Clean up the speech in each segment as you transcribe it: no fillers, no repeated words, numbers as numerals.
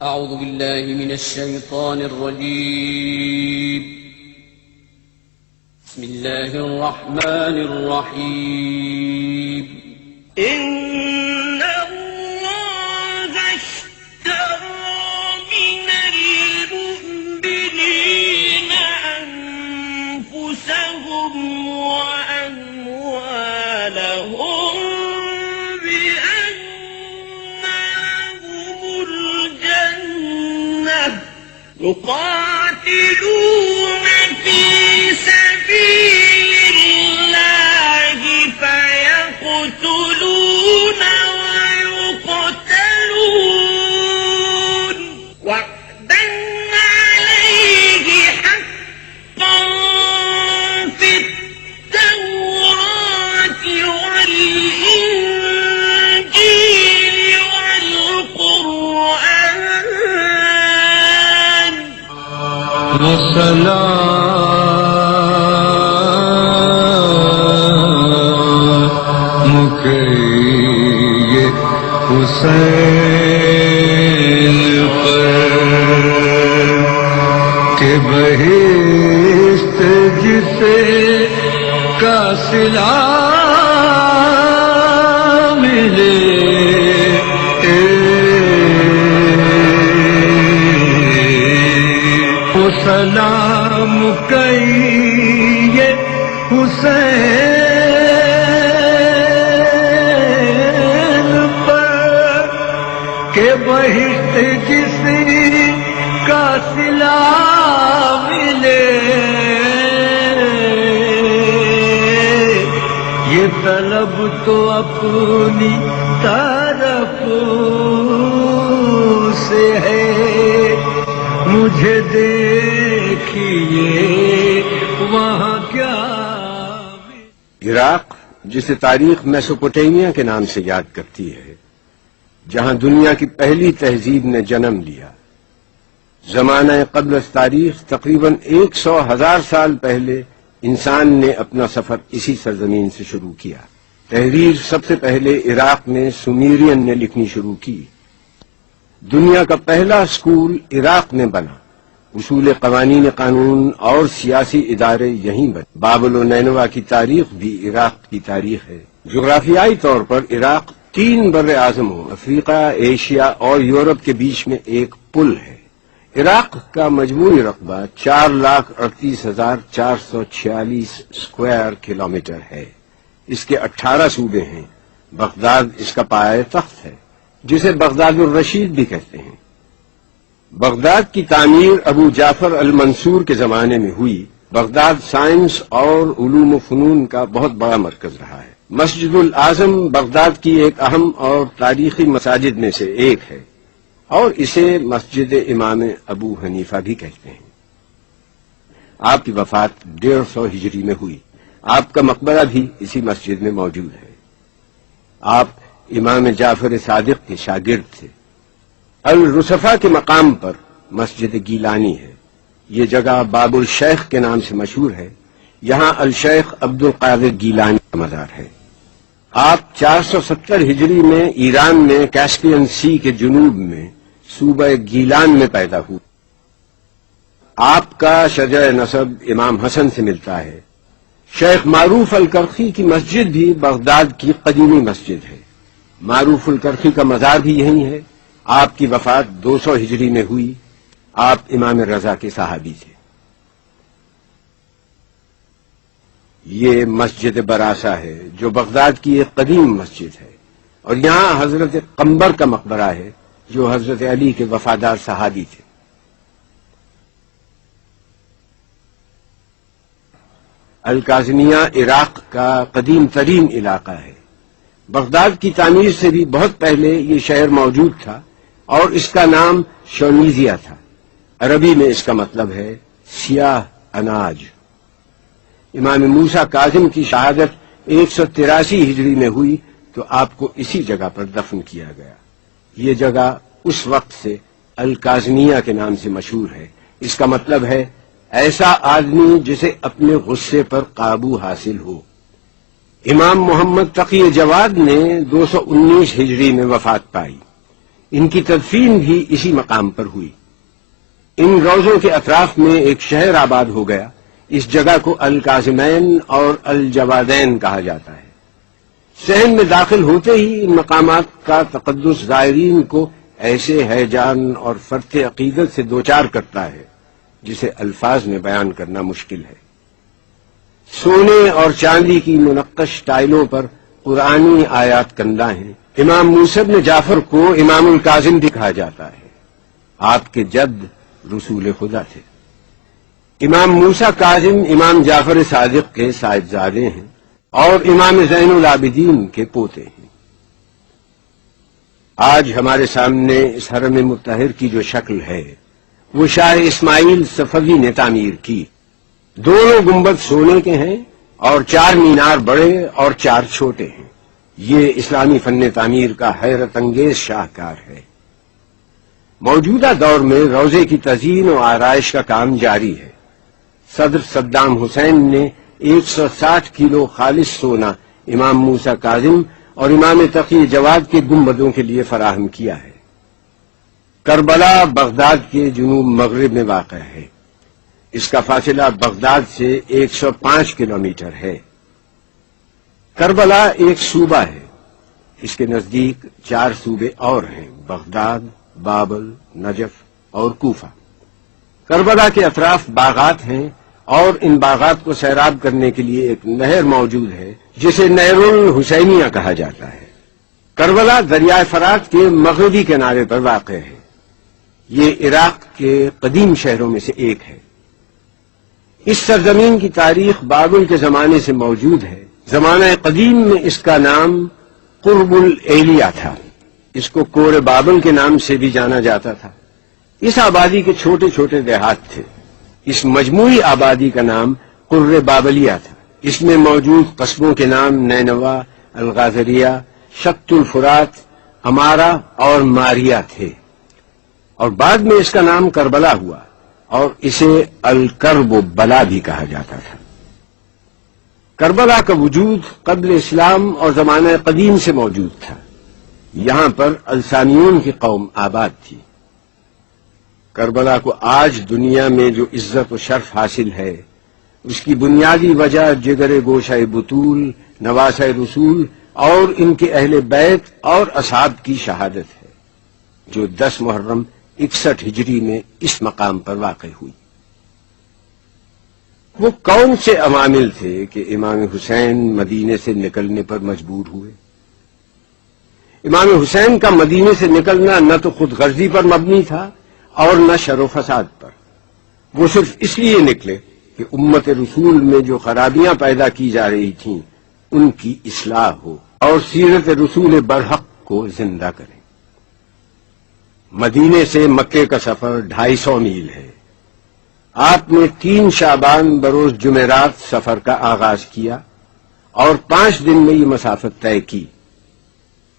أعوذ بالله من الشيطان الرجيم. بسم الله الرحمن الرحيم. إن الله اشترى من المؤمنين أنفسهم وأموالهم بأن لهم الجنة يقاتلون في سبيل الله فيقتلون ويقتلون وعدا عليه حقا في التوراة والإنجيل والقرآن وسلام یہ حسین پر کہ بہشت جسے کا صلہ ملے سلام کہیے حسین پر کہ بہشت کسی کا صلہ ملے یہ طلب تو اپنی طرف سے ہے مجھے دیکھیے وہاں کیا. عراق جسے تاریخ میسوپوٹیمیا کے نام سے یاد کرتی ہے، جہاں دنیا کی پہلی تہذیب نے جنم لیا، زمانہ قبل از تاریخ تقریباً 100,000 سال پہلے انسان نے اپنا سفر اسی سرزمین سے شروع کیا. تحریر سب سے پہلے عراق میں سومیرین نے لکھنی شروع کی. دنیا کا پہلا اسکول عراق میں بنا. اصول قوانین قانون اور سیاسی ادارے یہیں بنے. بابل و نینوا کی تاریخ بھی عراق کی تاریخ ہے. جغرافیائی طور پر عراق 3 بر اعظموں افریقہ، ایشیا اور یورپ کے بیچ میں ایک پل ہے. عراق کا مجموعی رقبہ 4,38,446 اسکوائر کلومیٹر ہے. اس کے 18 صوبے ہیں. بغداد اس کا پایہ تخت ہے، جسے بغداد الرشید بھی کہتے ہیں. بغداد کی تعمیر ابو جعفر المنصور کے زمانے میں ہوئی. بغداد سائنس اور علوم و فنون کا بہت بڑا مرکز رہا ہے. مسجد الاعظم بغداد کی ایک اہم اور تاریخی مساجد میں سے ایک ہے، اور اسے مسجد امام ابو حنیفہ بھی کہتے ہیں. آپ کی وفات 150 ہجری میں ہوئی. آپ کا مقبرہ بھی اسی مسجد میں موجود ہے. آپ امام جعفر صادق کے شاگرد تھے. الرصفہ کے مقام پر مسجد گیلانی ہے. یہ جگہ باب الشیخ کے نام سے مشہور ہے. یہاں الشیخ عبد القادر گیلانی کا مزار ہے. آپ 470 ہجری میں ایران میں کیسپین سی کے جنوب میں صوبہ گیلان میں پیدا ہوئے. آپ کا شجر نسب امام حسن سے ملتا ہے. شیخ معروف الکرخی کی مسجد بھی بغداد کی قدیمی مسجد ہے. معروف الکرخی کا مزار بھی یہیں ہے. آپ کی وفات 200 ہجری میں ہوئی. آپ امام رضا کے صحابی تھے. یہ مسجد براسا ہے جو بغداد کی ایک قدیم مسجد ہے، اور یہاں حضرت قمبر کا مقبرہ ہے جو حضرت علی کے وفادار صحابی تھے. الکاظمیہ عراق کا قدیم ترین علاقہ ہے. بغداد کی تعمیر سے بھی بہت پہلے یہ شہر موجود تھا، اور اس کا نام شونیزیا تھا. عربی میں اس کا مطلب ہے سیاہ اناج. امام موسیٰ کاظم کی شہادت 183 ہجری میں ہوئی تو آپ کو اسی جگہ پر دفن کیا گیا. یہ جگہ اس وقت سے الکاظمیہ کے نام سے مشہور ہے. اس کا مطلب ہے ایسا آدمی جسے اپنے غصے پر قابو حاصل ہو. امام محمد تقی جواد نے 219 ہجری میں وفات پائی. ان کی تدفین بھی اسی مقام پر ہوئی۔ ان روضوں کے اطراف میں ایک شہر آباد ہو گیا۔ اس جگہ کو الکاظمین اور الجوادین کہا جاتا ہے۔ صحن میں داخل ہوتے ہی ان مقامات کا تقدس زائرین کو ایسے ہیجان اور فرط عقیدت سے دوچار کرتا ہے جسے الفاظ میں بیان کرنا مشکل ہے۔ سونے اور چاندی کی منقش ٹائلوں پر قرآنی آیات کندہ ہیں۔ امام موسیٰ بن جعفر کو امام الکاظم بھی کہا جاتا ہے۔ آپ کے جد رسول خدا تھے۔ امام موسیٰ کاظم امام جعفر صادق کے صاحبزادے ہیں اور امام زین العابدین کے پوتے ہیں۔ آج ہمارے سامنے اس حرم مطہر کی جو شکل ہے وہ شاہ اسماعیل صفوی نے تعمیر کی۔ دونوں گنبد سونے کے ہیں اور 4 مینار بڑے اور 4 چھوٹے ہیں۔ یہ اسلامی فن تعمیر کا حیرت انگیز شاہکار ہے۔ موجودہ دور میں روضے کی تزئین و آرائش کا کام جاری ہے۔ صدر صدام حسین نے 160 کلو خالص سونا امام موسیٰ کاظم اور امام تقی جواد کے گنبدوں کے لیے فراہم کیا ہے۔ کربلا بغداد کے جنوب مغرب میں واقع ہے۔ اس کا فاصلہ بغداد سے 105 کلومیٹر ہے۔ کربلا ایک صوبہ ہے۔ اس کے نزدیک 4 صوبے اور ہیں: بغداد، بابل، نجف اور کوفہ۔ کربلا کے اطراف باغات ہیں اور ان باغات کو سیراب کرنے کے لیے ایک نہر موجود ہے جسے نہر الحسینیہ کہا جاتا ہے۔ کربلا دریائے فرات کے مغربی کنارے پر واقع ہے۔ یہ عراق کے قدیم شہروں میں سے ایک ہے۔ اس سرزمین کی تاریخ بابل کے زمانے سے موجود ہے۔ زمانہ قدیم میں اس کا نام قرب الایلیہ تھا۔ اس کو کور بابل کے نام سے بھی جانا جاتا تھا۔ اس آبادی کے چھوٹے چھوٹے دیہات تھے۔ اس مجموعی آبادی کا نام قر بابلیہ تھا۔ اس میں موجود قصبوں کے نام نینوا، الغازریہ، شط الفرات، امارہ اور ماریہ تھے، اور بعد میں اس کا نام کربلا ہوا اور اسے الکرب بلا بھی کہا جاتا تھا۔ کربلا کا وجود قبل اسلام اور زمانہ قدیم سے موجود تھا۔ یہاں پر السامیون کی قوم آباد تھی۔ کربلا کو آج دنیا میں جو عزت و شرف حاصل ہے اس کی بنیادی وجہ جگر گوشہ بطول، نواسہ رسول اور ان کے اہل بیت اور اصحاب کی شہادت ہے، جو 10 محرم 61 ہجری میں اس مقام پر واقع ہوئی۔ وہ کون سے عوامل تھے کہ امام حسین مدینے سے نکلنے پر مجبور ہوئے؟ امام حسین کا مدینے سے نکلنا نہ تو خود غرضی پر مبنی تھا اور نہ شر و فساد پر۔ وہ صرف اس لیے نکلے کہ امت رسول میں جو خرابیاں پیدا کی جا رہی تھیں ان کی اصلاح ہو اور سیرت رسول برحق کو زندہ کریں۔ مدینے سے مکے کا سفر 250 میل ہے۔ آپ نے 3 شعبان بروز جمعرات سفر کا آغاز کیا اور 5 دن میں یہ مسافت طے کی۔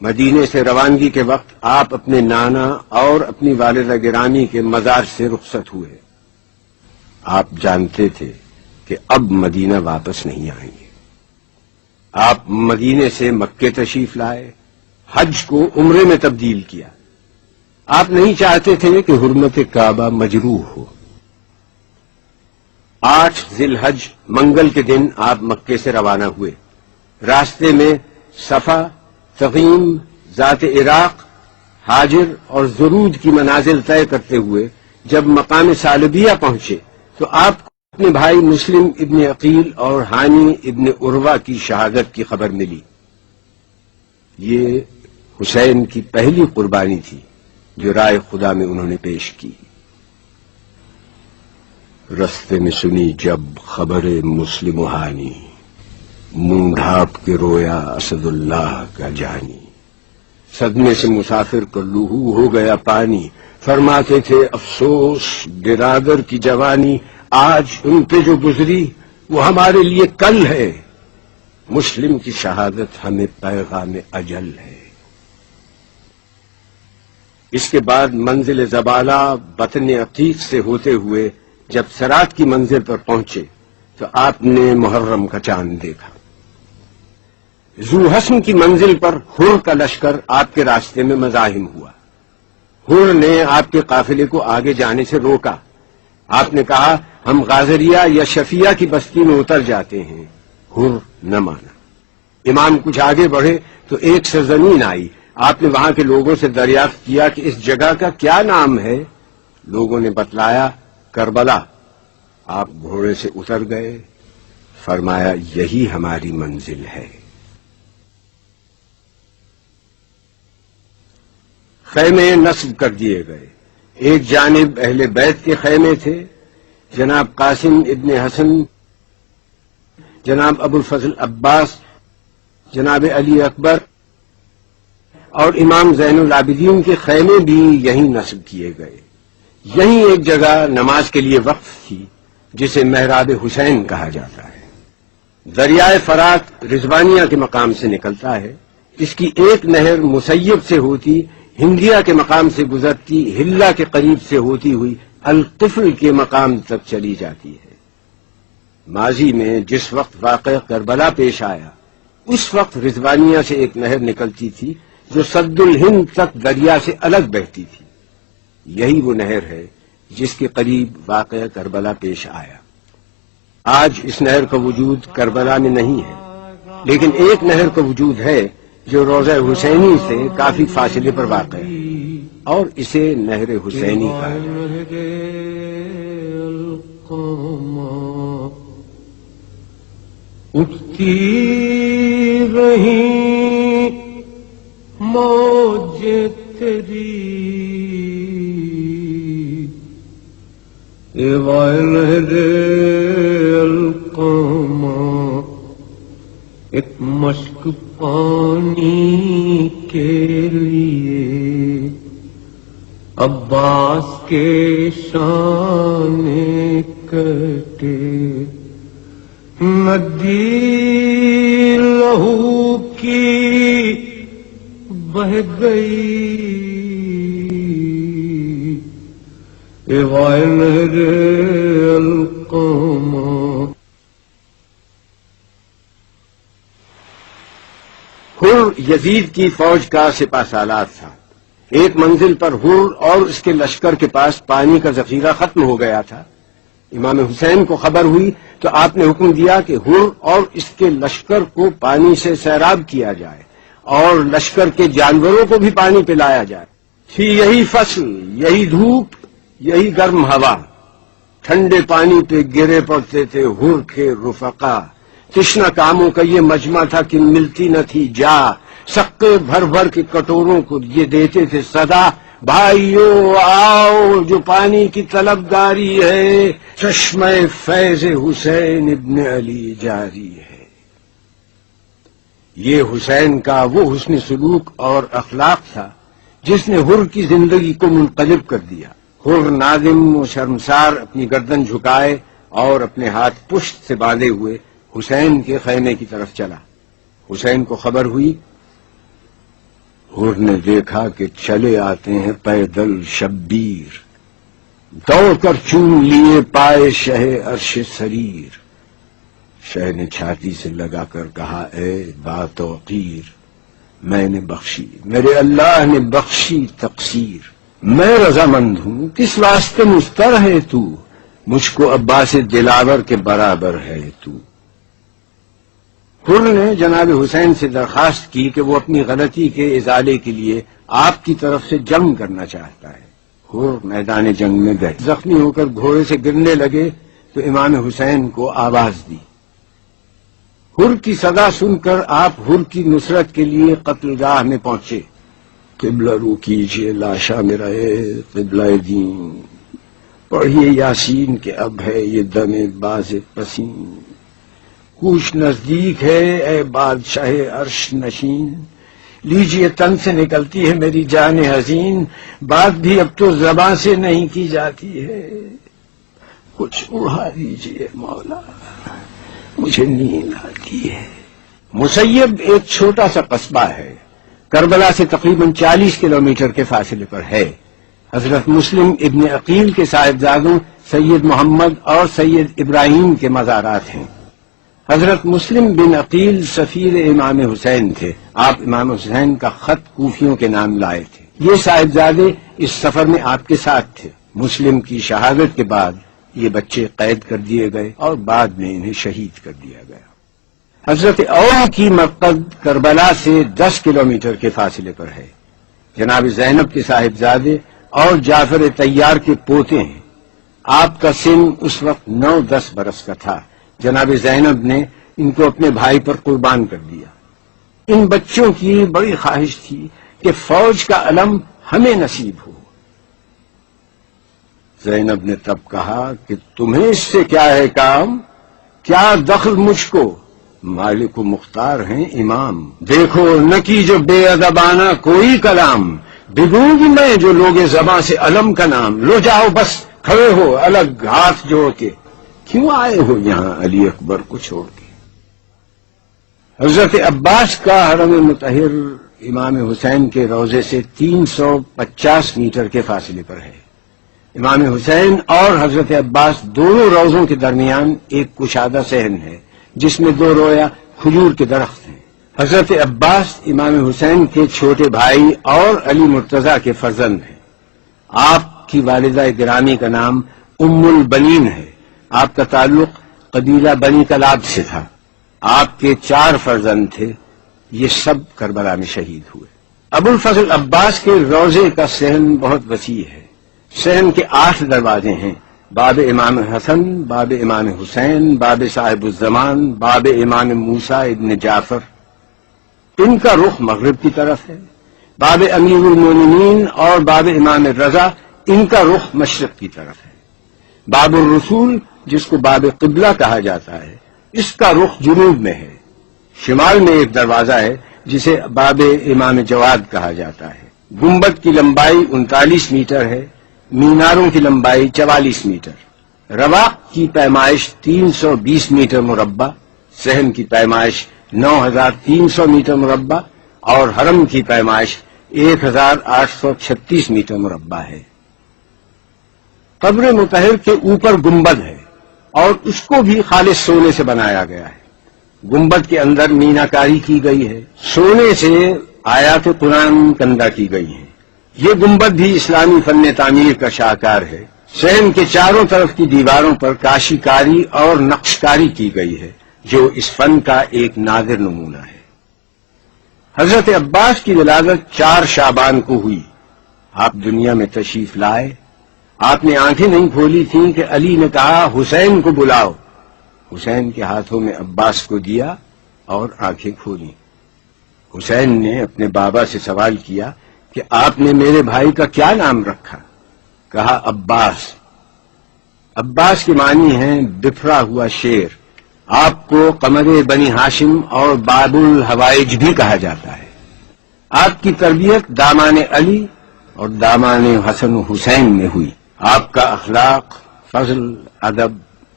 مدینے سے روانگی کے وقت آپ اپنے نانا اور اپنی والدہ گرامی کے مزار سے رخصت ہوئے۔ آپ جانتے تھے کہ اب مدینہ واپس نہیں آئیں گے۔ آپ مدینے سے مکے تشریف لائے، حج کو عمرے میں تبدیل کیا۔ آپ نہیں چاہتے تھے کہ حرمت کعبہ مجروح ہو۔ 8 ذی الحج منگل کے دن آپ مکے سے روانہ ہوئے۔ راستے میں صفا، تغیم، ذات عراق، حاجر اور زرود کی منازل طے کرتے ہوئے جب مقام ثعلبیہ پہنچے تو آپ کو اپنے بھائی مسلم ابن عقیل اور ہانی ابن عروہ کی شہادت کی خبر ملی۔ یہ حسین کی پہلی قربانی تھی جو رائے خدا میں انہوں نے پیش کی۔ رستے میں سنی جب خبر مسلم و ہانی، منہ ڈھانپ کے رویا اسد اللہ کا جانی۔ صدمے سے مسافر کو لہو ہو گیا پانی، فرماتے تھے افسوس برادر کی جوانی، آج ان پہ جو گزری وہ ہمارے لیے کل ہے، مسلم کی شہادت ہمیں پیغام اجل ہے۔ اس کے بعد منزل زبالہ بطن عقیق سے ہوتے ہوئے جب سرات کی منزل پر پہنچے تو آپ نے محرم کا چاند دیکھا۔ ذو حسن کی منزل پر حر کا لشکر آپ کے راستے میں مزاحم ہوا۔ حر نے آپ کے قافلے کو آگے جانے سے روکا. آپ نے کہا ہم غازریہ یا شفیہ کی بستی میں اتر جاتے ہیں. حر نہ مانا. امام کچھ آگے بڑھے تو ایک سرزمین آئی. آپ نے وہاں کے لوگوں سے دریافت کیا کہ اس جگہ کا کیا نام ہے. لوگوں نے بتلایا کربلا. آپ گھوڑے سے اتر گئے. فرمایا یہی ہماری منزل ہے. خیمے نصب کر دیے گئے. ایک جانب اہل بیت کے خیمے تھے، جناب قاسم ابن حسن، جناب ابو الفضل عباس، جناب علی اکبر اور امام زین العابدین کے خیمے بھی یہیں نصب کیے گئے. یہیں ایک جگہ نماز کے لیے وقف تھی جسے محراب حسین کہا جاتا ہے. دریائے فرات رضوانیہ کے مقام سے نکلتا ہے. اس کی ایک نہر مسیب سے ہوتی ہندیہ کے مقام سے گزرتی ہلا کے قریب سے ہوتی ہوئی القفل کے مقام تک چلی جاتی ہے. ماضی میں جس وقت واقعہ کربلا پیش آیا اس وقت رضوانیہ سے ایک نہر نکلتی تھی جو سد الہند تک دریا سے الگ بہتی تھی. یہی وہ نہر ہے جس کے قریب واقعہ کربلا پیش آیا. آج اس نہر کا وجود کربلا میں نہیں ہے، لیکن ایک نہر کا وجود ہے جو روضہ حسینی سے کافی فاصلے پر واقع ہے اور اسے نہر حسینی کہا جاتا ہے. اٹھتی رہی موج تیری اے نہر القامہ، ایک مشک پانی کے لیے عباس کے شان کٹے، ندی لہو کی بہ گئی اے نہر القامہ. حر یزید کی فوج کا سپہ سالار تھا. ایک منزل پر حر اور اس کے لشکر کے پاس پانی کا ذخیرہ ختم ہو گیا تھا. امام حسین کو خبر ہوئی تو آپ نے حکم دیا کہ حر اور اس کے لشکر کو پانی سے سیراب کیا جائے اور لشکر کے جانوروں کو بھی پانی پلایا جائے. تھی یہی فصل، یہی دھوپ، یہی گرم ہوا. ٹھنڈے پانی پہ گرے پڑتے تھے حر کے رفقا. تشنا کاموں کا یہ مجمع تھا کہ ملتی نہ تھی جا. سکے بھر بھر کے کٹوروں کو یہ دیتے تھے صدا، بھائیو آؤ جو پانی کی طلبگاری ہے، چشمہ فیض حسین ابن علی جاری ہے. یہ حسین کا وہ حسن سلوک اور اخلاق تھا جس نے حر کی زندگی کو منقلب کر دیا. حر نادم و شرمسار اپنی گردن جھکائے اور اپنے ہاتھ پشت سے باندھے ہوئے حسین کے خیمے کی طرف چلا. حسین کو خبر ہوئی. حر نے دیکھا کہ چلے آتے ہیں پیدل شبیر. دوڑ کر چوم لیے پائے شہ عرش سریر. شہ نے چھاتی سے لگا کر کہا اے باتوقیر، میں نے بخشی، میرے اللہ نے بخشی تقصیر. میں رضامند ہوں، کس واسطے مستر ہے تو، مجھ کو عباس دلاور کے برابر ہے تو. حر نے جناب حسین سے درخواست کی کہ وہ اپنی غلطی کے ازالے کے لیے آپ کی طرف سے جنگ کرنا چاہتا ہے. حر میدان جنگ میں گئے. زخمی ہو کر گھوڑے سے گرنے لگے تو امام حسین کو آواز دی. حر کی صدا سن کر آپ حر کی نصرت کے لیے قتل گاہ میں پہنچے. قبلہ رو کیجئے لاشا میرا اے قبلہ دین، پڑھیے یاسین کہ اب ہے یہ دم باز پسین. کوچ نزدیک ہے اے بادشاہ عرش نشین، لیجئے تن سے نکلتی ہے میری جان حزین. بات بھی اب تو زباں سے نہیں کی جاتی ہے، کچھ اڑا دیجئے مولا، مجھے نیند آتی ہے. مسیب ایک چھوٹا سا قصبہ ہے، کربلا سے تقریباً 40 کلومیٹر کے فاصلے پر ہے. حضرت مسلم ابن عقیل کے صاحبزادوں سید محمد اور سید ابراہیم کے مزارات ہیں. حضرت مسلم بن عقیل سفیر امام حسین تھے. آپ امام حسین کا خط کوفیوں کے نام لائے تھے. یہ صاحبزادے اس سفر میں آپ کے ساتھ تھے. مسلم کی شہادت کے بعد یہ بچے قید کر دیے گئے اور بعد میں انہیں شہید کر دیا گیا. حضرت اول کی مرقد کربلا سے 10 کلومیٹر کے فاصلے پر ہے. جناب زینب کے صاحبزادے اور جعفر طیار کے پوتے ہیں. آپ کا سن اس وقت 9-10 برس کا تھا. جناب زینب نے ان کو اپنے بھائی پر قربان کر دیا. ان بچوں کی بڑی خواہش تھی کہ فوج کا علم ہمیں نصیب ہو. زینب نے تب کہا کہ تمہیں اس سے کیا ہے کام؟ کیا دخل مجھ کو؟ مالک و مختار ہیں امام. دیکھو نہ کی جو بے ادبانہ کوئی کلام، بگوں گی میں جو لوگ زباں سے علم کا نام. لو جاؤ بس کھڑے ہو الگ ہاتھ جوڑ کے، کیوں آئے ہو یہاں علی اکبر کو چھوڑ کے؟ حضرت عباس کا حرم مطہر امام حسین کے روضے سے 350 میٹر کے فاصلے پر ہے. امام حسین اور حضرت عباس دونوں روضوں کے درمیان ایک کشادہ صحن ہے جس میں 2 رویا کھجور کے درخت ہیں. حضرت عباس امام حسین کے چھوٹے بھائی اور علی مرتضیٰ کے فرزند ہیں. آپ کی والدہ گرامی کا نام ام البنین ہے. آپ کا تعلق قبیلہ بنی کلاب سے تھا. آپ کے 4 فرزند تھے. یہ سب کربلا میں شہید ہوئے. ابو الفضل عباس کے روضے کا صحن بہت وسیع ہے. صحن کے 8 دروازے ہیں: باب امام حسن، باب امام حسین، باب صاحب الزمان، باب امام موسیٰ ابن جعفر. ان کا رخ مغرب کی طرف ہے. باب امیر المومنین اور باب امام رضا، ان کا رخ مشرق کی طرف ہے. باب الرسول جس کو باب قبلہ کہا جاتا ہے، اس کا رخ جنوب میں ہے. شمال میں ایک دروازہ ہے جسے باب امام جواد کہا جاتا ہے. گنبد کی لمبائی 39 میٹر ہے. میناروں کی لمبائی 44 میٹر. رواق کی پیمائش 320 میٹر مربع، صحن کی پیمائش 9300 میٹر مربع اور حرم کی پیمائش 1836 میٹر مربع ہے. قبر مطہر کے اوپر گنبد ہے اور اس کو بھی خالص سونے سے بنایا گیا ہے. گنبد کے اندر میناکاری کی گئی ہے. سونے سے آیات قرآن کندہ کی گئی ہیں. یہ گنبد بھی اسلامی فن تعمیر کا شاہکار ہے. صحن کے چاروں طرف کی دیواروں پر کاشی کاری اور نقش کاری کی گئی ہے جو اس فن کا ایک نادر نمونہ ہے. حضرت عباس کی ولادت 4 شعبان کو ہوئی. آپ دنیا میں تشریف لائے. آپ نے آنکھیں نہیں کھولی تھیں کہ علی نے کہا حسین کو بلاؤ. حسین کے ہاتھوں میں عباس کو دیا اور آنکھیں کھولی. حسین نے اپنے بابا سے سوال کیا کہ آپ نے میرے بھائی کا کیا نام رکھا؟ کہا عباس. عباس کے معنی ہیں بفرا ہوا شیر. آپ کو قمر بنی ہاشم اور باب الحوائج بھی کہا جاتا ہے. آپ کی تربیت دامان علی اور دامان حسن و حسین میں ہوئی. آپ کا اخلاق، فضل، ادب،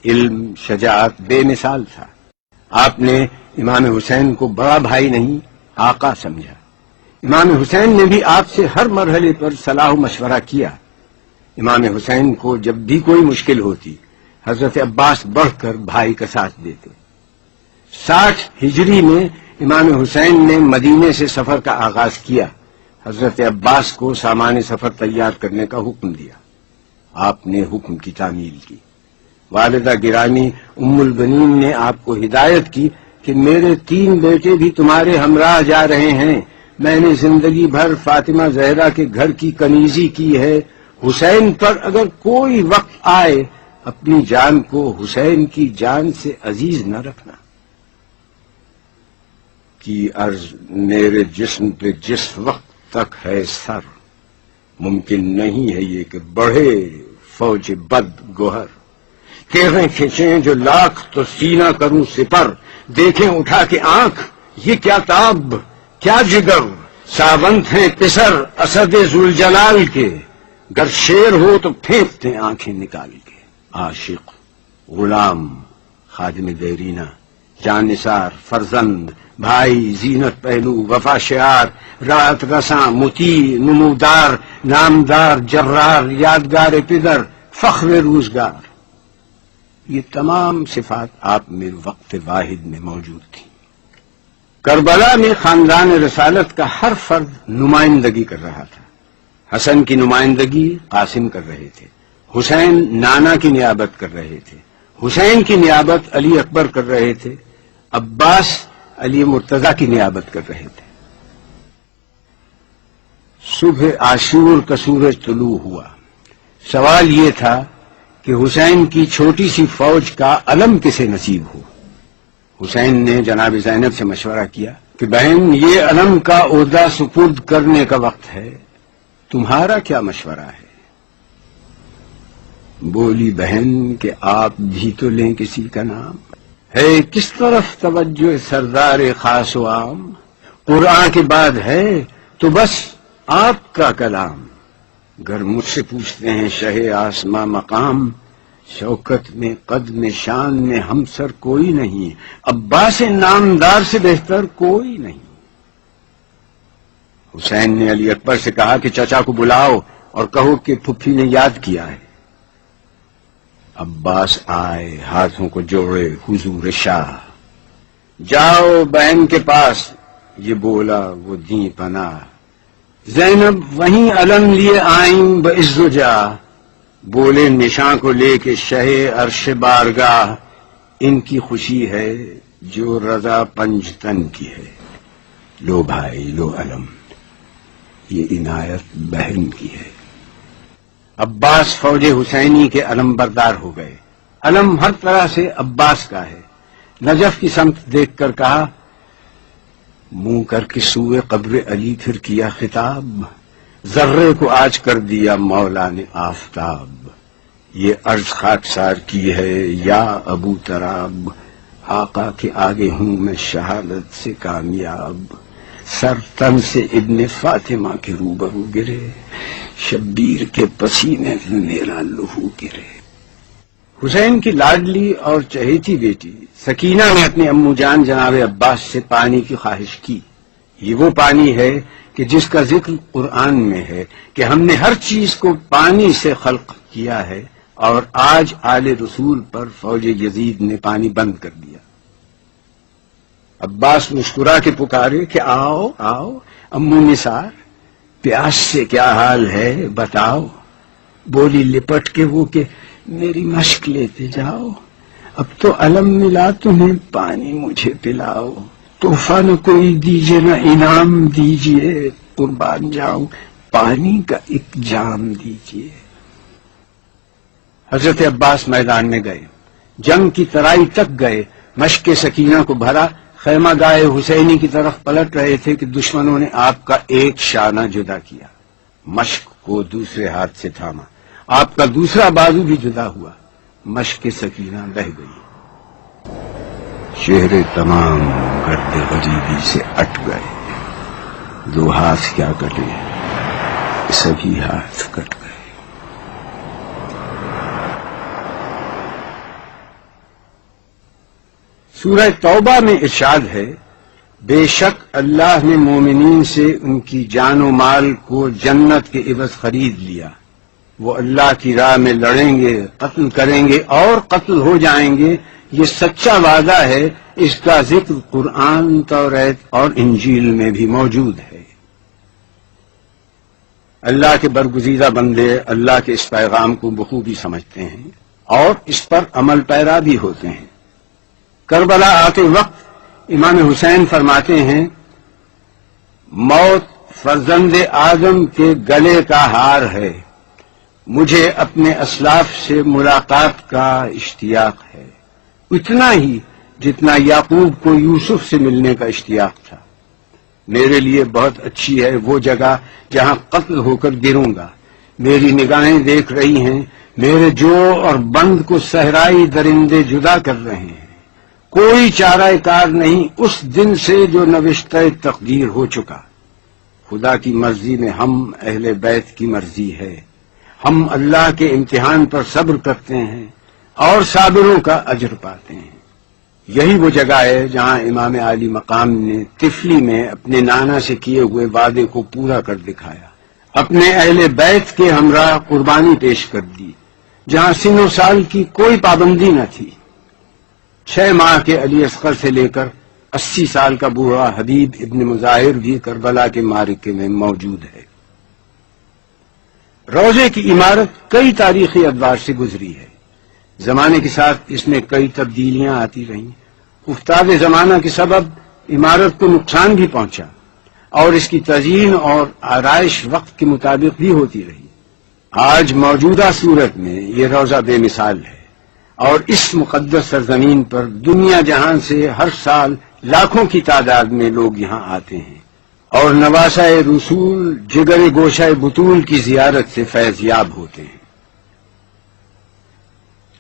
علم، شجاعت بے مثال تھا. آپ نے امام حسین کو بڑا بھائی نہیں آقا سمجھا. امام حسین نے بھی آپ سے ہر مرحلے پر صلاح و مشورہ کیا. امام حسین کو جب بھی کوئی مشکل ہوتی حضرت عباس بڑھ کر بھائی کا ساتھ دیتے. 60 ہجری میں امام حسین نے مدینے سے سفر کا آغاز کیا. حضرت عباس کو سامان سفر تیار کرنے کا حکم دیا. آپ نے حکم کی تعمیل کی. والدہ گرامی ام البنین نے آپ کو ہدایت کی کہ میرے 3 بیٹے بھی تمہارے ہمراہ جا رہے ہیں. میں نے زندگی بھر فاطمہ زہرا کے گھر کی کنیزی کی ہے. حسین پر اگر کوئی وقت آئے اپنی جان کو حسین کی جان سے عزیز نہ رکھنا. کی عرض میرے جسم پہ جس وقت تک ہے سر، ممکن نہیں ہے یہ کہ بڑھے فوج بد گوہر. کیریں کھینچیں جو لاکھ تو سینہ کروں سپر. دیکھیں اٹھا کے آنکھ یہ کیا تاب کیا جگر. ساونت ہیں پسر اسد ذوالجلال کے، گر شیر ہو تو پھینکتے آنکھیں نکال کے. عاشق، غلام، خادم دیرینہ، جانثار، فرزند، بھائی، زینت پہلو، وفا شعار، رات رساں، مطیع، نمودار، نامدار، جرار، یادگار پدر، فخر روزگار. یہ تمام صفات آپ میں وقت واحد میں موجود تھیں. کربلا میں خاندان رسالت کا ہر فرد نمائندگی کر رہا تھا. حسن کی نمائندگی قاسم کر رہے تھے، حسین نانا کی نیابت کر رہے تھے، حسین کی نیابت علی اکبر کر رہے تھے، عباس علی مرتضی کی نیابت کر رہے تھے۔ صبح عاشور کا سورج طلوع ہوا۔ سوال یہ تھا کہ حسین کی چھوٹی سی فوج کا علم کسے نصیب ہو۔ حسین نے جناب زینب سے مشورہ کیا کہ بہن، یہ علم کا عہدہ سپرد کرنے کا وقت ہے، تمہارا کیا مشورہ ہے؟ بولی بہن کہ آپ بھی تو لیں کسی کا نام، ہے کس طرف توجہ سردار خاص و عام، قرآن کے بعد ہے تو بس آپ کا کلام۔ گر مجھ سے پوچھتے ہیں شہ آسماں مقام، شوکت میں قد میں شان میں ہم سر کوئی نہیں، عباس نامدار سے بہتر کوئی نہیں۔ حسین نے علی اکبر سے کہا کہ چچا کو بلاؤ اور کہو کہ پھپھی نے یاد کیا ہے۔ عباس آئے، ہاتھوں کو جوڑے، حضور شاہ جاؤ بہن کے پاس، یہ بولا وہ دیں پناہ۔ زینب وہیں علم لیے آئیں بعز و جاہ، بولے نشاں کو لے کے شہ عرش بارگاہ، ان کی خوشی ہے جو رضا پنجتن کی ہے۔ لو بھائی لو علم، یہ عنایت بہن کی ہے۔ عباس فوج حسینی کے علم بردار ہو گئے۔ علم ہر طرح سے عباس کا ہے۔ نجف کی سمت دیکھ کر کہا، منہ کر کے سوئے قبر علی پھر کیا خطاب، ذرے کو آج کر دیا مولا نے آفتاب۔ یہ عرض خاکسار کی ہے یا ابو تراب، آقا کے آگے ہوں میں شہادت سے کامیاب۔ سر تن سے ابن فاطمہ کے روبرو گرے، شبیر کے پسینے میں میرا لہو گرے۔ حسین کی لاڈلی اور چہیتی بیٹی سکینہ نے اپنی امو جان جناب عباس سے پانی کی خواہش کی۔ یہ وہ پانی ہے کہ جس کا ذکر قرآن میں ہے کہ ہم نے ہر چیز کو پانی سے خلق کیا ہے، اور آج آل رسول پر فوج یزید نے پانی بند کر دیا۔ عباس مسکرا کے پکارے کہ آؤ آؤ امو نثار، پیاس سے کیا حال ہے بتاؤ۔ بولی لپٹ کے وہ کہ میری مشق لیتے جاؤ، اب تو علم ملا تمہیں پانی مجھے پلاؤ۔ تحفہ نہ کوئی دیجیے نہ انعام دیجیے، قربان جاؤں پانی کا ایک جام دیجیے۔ حضرت عباس میدان میں گئے، جنگ کی ترائی تک گئے، مشق سکینہ کو بھرا، خیمہ گاہ حسینی کی طرف پلٹ رہے تھے کہ دشمنوں نے آپ کا ایک شانہ جدا کیا، مشق کو دوسرے ہاتھ سے تھاما، آپ کا دوسرا بازو بھی جدا ہوا، مشق سکینہ بہہ گئی، چہرے تمام گرد غریبی سے اٹ گئے، دو ہاتھ کیا کٹے، سبھی ہاتھ کٹ گئے۔ سورہ توبہ میں ارشاد ہے، بے شک اللہ نے مومنین سے ان کی جان و مال کو جنت کے عوض خرید لیا، وہ اللہ کی راہ میں لڑیں گے، قتل کریں گے اور قتل ہو جائیں گے، یہ سچا وعدہ ہے، اس کا ذکر قرآن، توریت اور انجیل میں بھی موجود ہے۔ اللہ کے برگزیدہ بندے اللہ کے اس پیغام کو بخوبی سمجھتے ہیں اور اس پر عمل پیرا بھی ہوتے ہیں۔ کربلا آتے وقت امام حسین فرماتے ہیں، موت فرزند آدم کے گلے کا ہار ہے، مجھے اپنے اسلاف سے ملاقات کا اشتیاق ہے، اتنا ہی جتنا یعقوب کو یوسف سے ملنے کا اشتیاق تھا۔ میرے لیے بہت اچھی ہے وہ جگہ جہاں قتل ہو کر گروں گا، میری نگاہیں دیکھ رہی ہیں، میرے جو اور بند کو صحرائی درندے جدا کر رہے ہیں، کوئی چارہ کار نہیں اس دن سے جو نوشتہ تقدیر ہو چکا۔ خدا کی مرضی میں ہم اہل بیت کی مرضی ہے، ہم اللہ کے امتحان پر صبر کرتے ہیں اور صابروں کا اجر پاتے ہیں۔ یہی وہ جگہ ہے جہاں امام عالی مقام نے طفلی میں اپنے نانا سے کیے ہوئے وعدے کو پورا کر دکھایا، اپنے اہل بیت کے ہمراہ قربانی پیش کر دی، جہاں سن و سال کی کوئی پابندی نہ تھی۔ 6 ماہ کے علی اصغر سے لے کر 80 سال کا بوڑھا حبیب ابن مظاہر بھی کربلا کے معرکے میں موجود ہے۔ روضے کی عمارت کئی تاریخی ادوار سے گزری ہے. زمانے کے ساتھ اس میں کئی تبدیلیاں آتی رہیں. افتاد زمانہ کے سبب عمارت کو نقصان بھی پہنچا اور اس کی تزئین اور آرائش وقت کے مطابق بھی ہوتی رہی. آج موجودہ صورت میں یہ روضہ بے مثال ہے اور اس مقدس سرزمین پر دنیا جہان سے ہر سال لاکھوں کی تعداد میں لوگ یہاں آتے ہیں اور نواسہ رسول جگر گوشہ بطول کی زیارت سے فیض یاب ہوتے ہیں.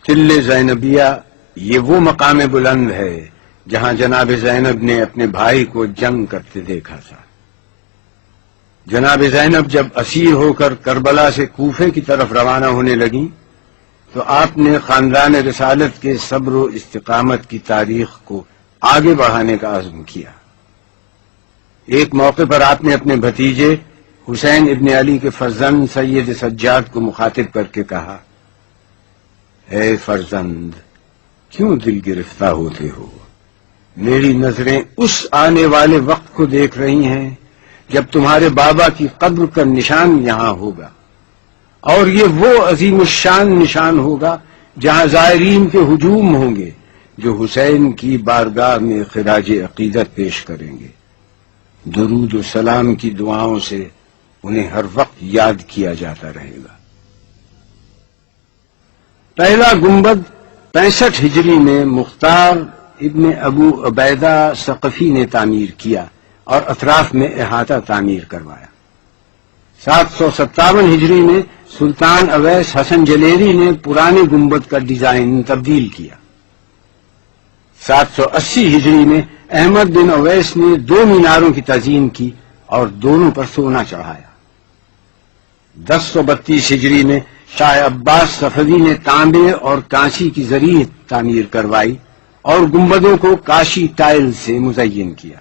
تل زینبیہ یہ وہ مقام بلند ہے جہاں جناب زینب نے اپنے بھائی کو جنگ کرتے دیکھا تھا. جناب زینب جب اسیر ہو کر کربلا سے کوفے کی طرف روانہ ہونے لگیں تو آپ نے خاندان رسالت کے صبر و استقامت کی تاریخ کو آگے بڑھانے کا عزم کیا. ایک موقع پر آپ نے اپنے بھتیجے حسین ابن علی کے فرزند سید سجاد کو مخاطب کر کے کہا، اے فرزند، کیوں دل گرفتہ ہوتے ہو؟ میری نظریں اس آنے والے وقت کو دیکھ رہی ہیں جب تمہارے بابا کی قبر کا نشان یہاں ہوگا، اور یہ وہ عظیم الشان نشان ہوگا جہاں زائرین کے ہجوم ہوں گے جو حسین کی بارگاہ میں خراج عقیدت پیش کریں گے. درود و سلام کی دعاؤں سے انہیں ہر وقت یاد کیا جاتا رہے گا. پہلا گنبد 65 ہجری میں مختار ابن ابو عبیدہ ثقفی نے تعمیر کیا اور اطراف میں احاطہ تعمیر کروایا. 757 ہجری میں سلطان اویس حسن جلیری نے پرانے گنبد کا ڈیزائن تبدیل کیا. 780 ہجری میں احمد بن اویس نے 2 میناروں کی تزئین کی اور دونوں پر سونا چڑھایا. 1032 ہجری میں شاہ عباس صفوی نے تانبے اور کانسی کی زرعی تعمیر کروائی اور گنبدوں کو کاشی ٹائل سے مزین کیا.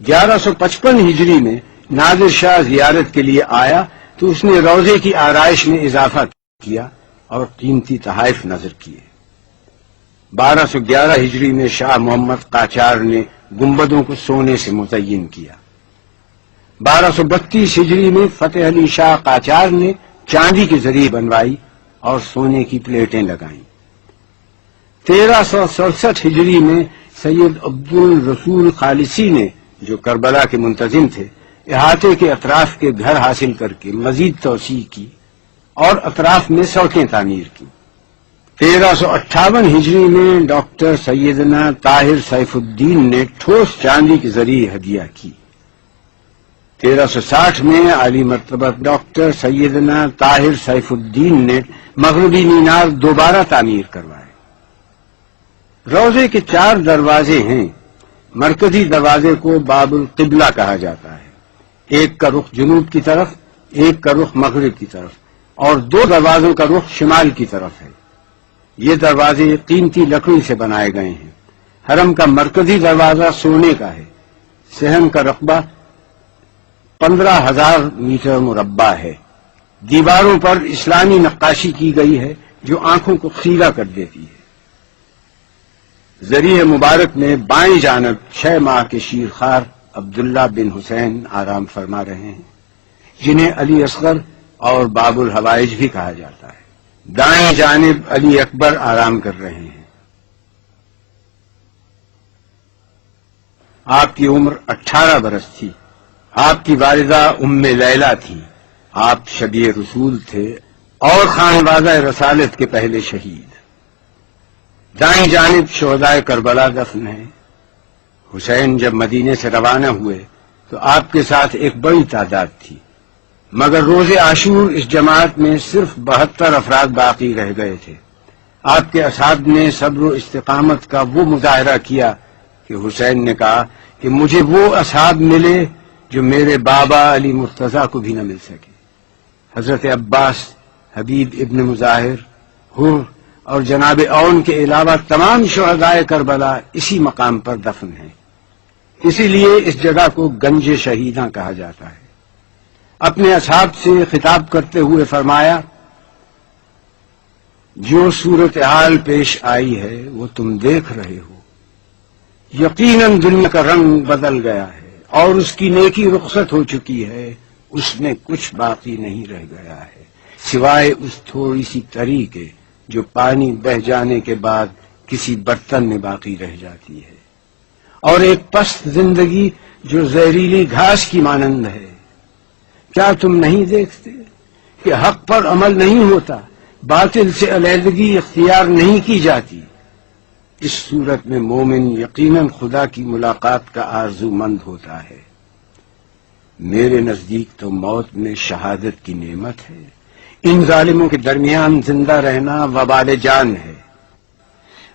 1155 ہجری میں نادر شاہ زیارت کے لیے آیا تو اس نے روضے کی آرائش میں اضافہ کیا اور قیمتی تحائف نظر کیے. 1211 ہجری میں شاہ محمد قاچار نے گنبدوں کو سونے سے مزین کیا. 1232 ہجری میں فتح علی شاہ قاچار نے چاندی کے ذریعے بنوائی اور سونے کی پلیٹیں لگائیں. 1367 ہجری میں سید عبد الرسول خالصی نے، جو کربلا کے منتظم تھے، احاطے کے اطراف کے گھر حاصل کر کے مزید توسیع کی اور اطراف میں سڑکیں تعمیر کی. 1358 ہجری میں ڈاکٹر سیدنا طاہر سیف الدین نے ٹھوس چاندی کے ذریعے ہدیہ کی. 1360 میں عالی مرتبہ ڈاکٹر سیدنا طاہر سیف الدین نے مغربی مینار دوبارہ تعمیر کروائے. روضے کے 4 دروازے ہیں. مرکزی دروازے کو باب القبلہ کہا جاتا ہے. ایک کا رخ جنوب کی طرف، ایک کا رخ مغرب کی طرف، اور 2 دروازوں کا رخ شمال کی طرف ہے. یہ دروازے قیمتی لکڑی سے بنائے گئے ہیں. حرم کا مرکزی دروازہ سونے کا ہے. صحن کا رقبہ 15,000 میٹر مربع ہے. دیواروں پر اسلامی نقاشی کی گئی ہے جو آنکھوں کو خیرہ کر دیتی ہے. ذریعہ مبارک میں بائیں جانب 6 ماہ کے شیرخوار عبداللہ بن حسین آرام فرما رہے ہیں، جنہیں علی اصغر اور باب الحوائج بھی کہا جاتا ہے. دائیں جانب علی اکبر آرام کر رہے ہیں. آپ کی عمر 18 برس تھی. آپ کی والدہ ام لیلہ تھی. آپ شبیہ رسول تھے اور خانوادہ رسالت کے پہلے شہید. دائیں جانب شہدائے کربلا دفن ہیں. حسین جب مدینے سے روانہ ہوئے تو آپ کے ساتھ ایک بڑی تعداد تھی، مگر روز عاشور اس جماعت میں صرف 72 افراد باقی رہ گئے تھے. آپ کے اصحاب نے صبر و استقامت کا وہ مظاہرہ کیا کہ حسین نے کہا کہ مجھے وہ اصحاب ملے جو میرے بابا علی مرتضیٰ کو بھی نہ مل سکے. حضرت عباس، حبیب ابن مظاہر، حر اور جناب اون کے علاوہ تمام شہدائے کربلا اسی مقام پر دفن ہیں. اسی لیے اس جگہ کو گنج شہیداں کہا جاتا ہے. اپنے اصحاب سے خطاب کرتے ہوئے فرمایا، جو صورتحال پیش آئی ہے وہ تم دیکھ رہے ہو. یقیناً دنیا کا رنگ بدل گیا ہے اور اس کی نیکی رخصت ہو چکی ہے اس میں کچھ باقی نہیں رہ گیا ہے سوائے اس تھوڑی سی تری کے جو پانی بہہ جانے کے بعد کسی برتن میں باقی رہ جاتی ہے، اور ایک پست زندگی جو زہریلی گھاس کی مانند ہے۔ کیا تم نہیں دیکھتے کہ حق پر عمل نہیں ہوتا، باطل سے علیحدگی اختیار نہیں کی جاتی؟ اس صورت میں مومن یقیناً خدا کی ملاقات کا آرزو مند ہوتا ہے۔ میرے نزدیک تو موت میں شہادت کی نعمت ہے، ان ظالموں کے درمیان زندہ رہنا وبال جان ہے۔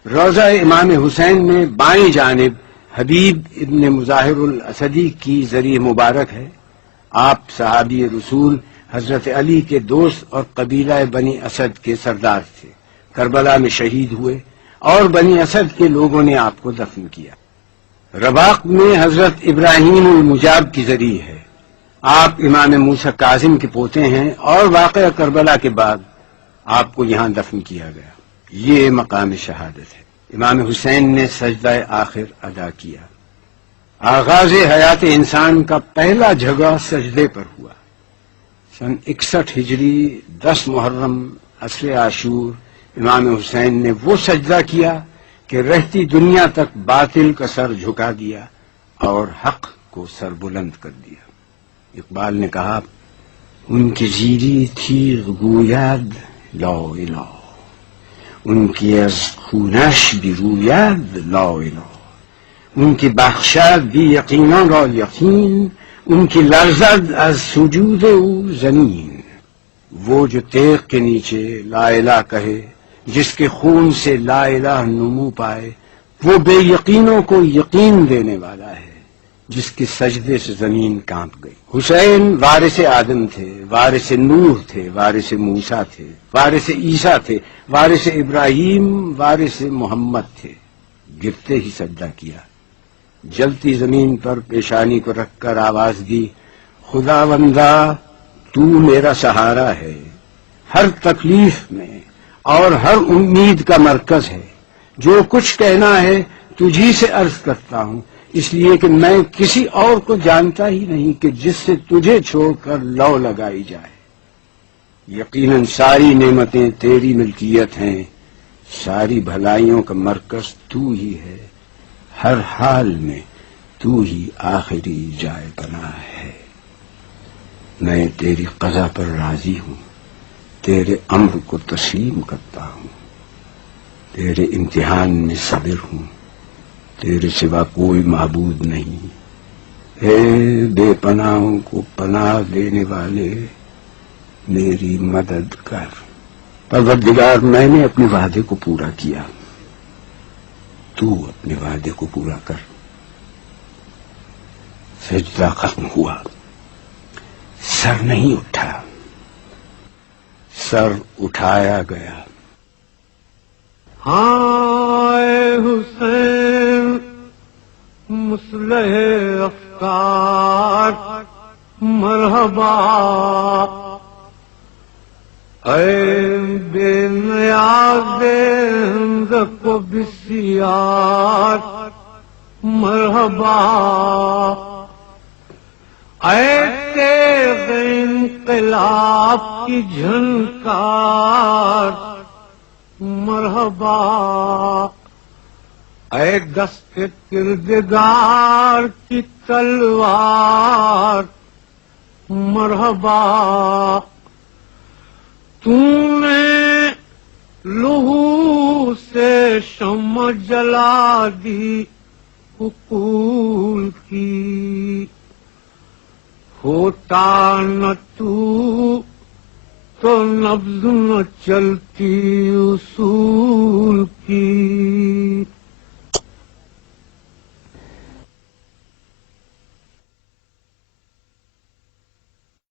روضہ امام حسین میں بائیں جانب حبیب ابن مظاہر الاسدی کی ذریع مبارک ہے۔ آپ صحابی رسول حضرت علی کے دوست اور قبیلہ بنی اسد کے سردار تھے، کربلا میں شہید ہوئے اور بنی اسد کے لوگوں نے آپ کو دفن کیا۔ رباق میں حضرت ابراہیم المجاب کی ذریع ہے، آپ امام موسیٰ کاظم کے پوتے ہیں اور واقعہ کربلا کے بعد آپ کو یہاں دفن کیا گیا۔ یہ مقام شہادت ہے۔ امام حسین نے سجدہ آخر ادا کیا۔ آغاز حیات انسان کا پہلا جھگڑا سجدے پر ہوا۔ سن 61 ہجری 10 محرم عصر عاشور امام حسین نے وہ سجدہ کیا کہ رہتی دنیا تک باطل کا سر جھکا دیا اور حق کو سر بلند کر دیا۔ اقبال نے کہا، ان کی زیری تیغ گوید لا الہ، ان کی از خونش بھی روید لا الہ، ان کی بخشد بھی یقینا را یقین، ان کی لرزد از سجود او زمین۔ وہ جو تیغ کے نیچے لا الہ کہے، جس کے خون سے لا الہ نمو پائے، وہ بے یقینوں کو یقین دینے والا ہے، جس کے سجدے سے زمین کانپ گئی۔ حسین وارث آدم تھے، وارث نوح تھے، وارث موسیٰ تھے، وارث عیسیٰ تھے، وارث ابراہیم، وارث محمد تھے۔ گرتے ہی سجدہ کیا، جلتی زمین پر پیشانی کو رکھ کر آواز دی، خدا بندہ تو میرا سہارا ہے، ہر تکلیف میں اور ہر امید کا مرکز ہے۔ جو کچھ کہنا ہے تجھی سے عرض کرتا ہوں، اس لیے کہ میں کسی اور کو جانتا ہی نہیں کہ جس سے تجھے چھوڑ کر لو لگائی جائے۔ یقیناً ساری نعمتیں تیری ملکیت ہیں، ساری بھلائیوں کا مرکز تو ہی ہے، ہر حال میں تو ہی آخری جائے پناہ ہے۔ میں تیری قضا پر راضی ہوں، تیرے امر کو تسلیم کرتا ہوں، تیرے امتحان میں صابر ہوں، تیرے سوا کوئی معبود نہیں۔ اے بے پناہوں کو پناہ دینے والے، میری مدد کر۔ پروردگار، میں نے اپنے وعدے کو پورا کیا، تو اپنے وعدے کو پورا کر۔ سجدہ ختم ہوا، سر نہیں اٹھا، سر اٹھایا گیا۔ ہائے حسین مصلح افکار مرحبا، اے بے نیاز ہمزق و بسیار مرحبا، اے تیغ انقلاب کی جھنکار مرحبا، اے دست کردگار کی تلوار مرحبا، تو نے لہو سے شمع جلا دی عقول کی، ہوتا نہ تو نبض نہ چلتی اصول کی۔